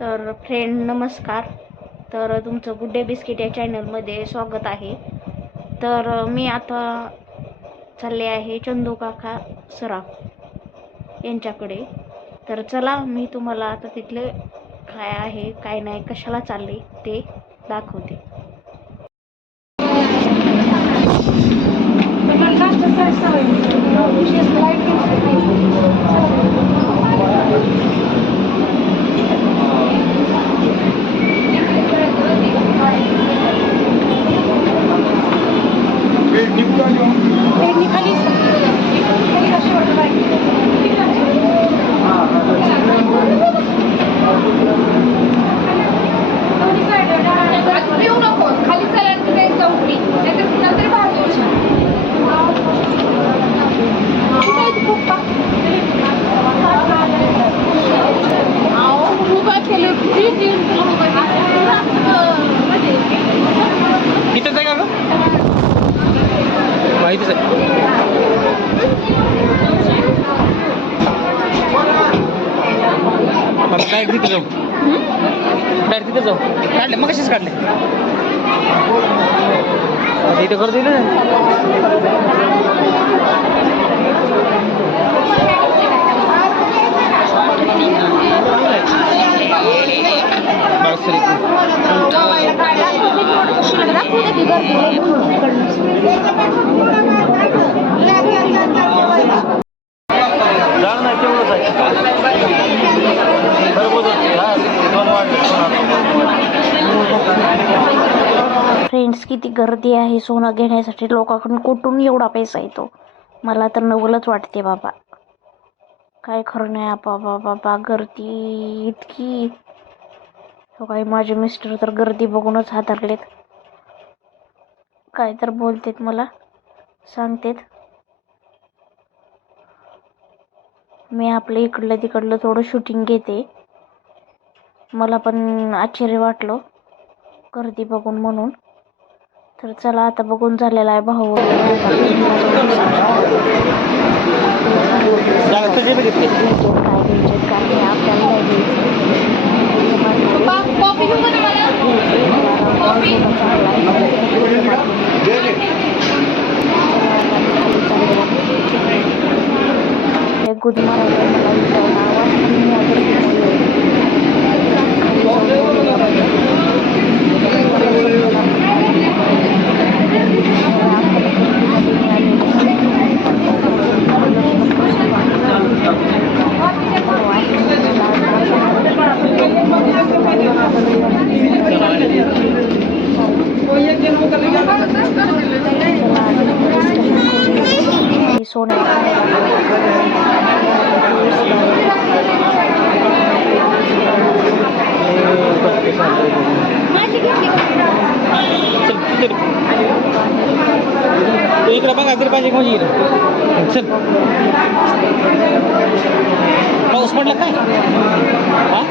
तर फ्रेंड नमस्कार. तर तुमचं गुड डे बिस्किट या चॅनलमध्ये स्वागत आहे. तर मी आता चालले आहे चंदू काका सराफ यांच्याकडे. तर चला मी तुम्हाला आता तिथले काय आहे काय नाही कशाला चालले ते दाखवते. पिऊ माहितीच आहे आपण डायरेक्ट तिथे जाऊ डायरेक्ट तिथे जाऊ काढले मग कशीच काढले आता इथं करता येईल ना किती गर्दी आहे सोनं घेण्यासाठी. लोकांकडून कुठून एवढा पैसा येतो? मला तर नवलच वाटते बाबा. काय खरं नाही आपा बाबा बा गर्दी इतकी. हो काही माझे मिस्टर तर गर्दी बघूनच हादरलेत. काय तर बोलतेत मला सांगतेत. मी आपलं इकडलं तिकडलं थोडं शूटिंग घेते. मला पण आश्चर्य वाटलं गर्दी बघून म्हणून. तर चला आता बघून झालेला आहे भाऊ काय घ्यायचे काय नाही आपल्याला गुद मारायला चल तिथे तू इकडं बघा तरी पाहिजे म्हणजे इकडं चल पाऊस पडला काय हा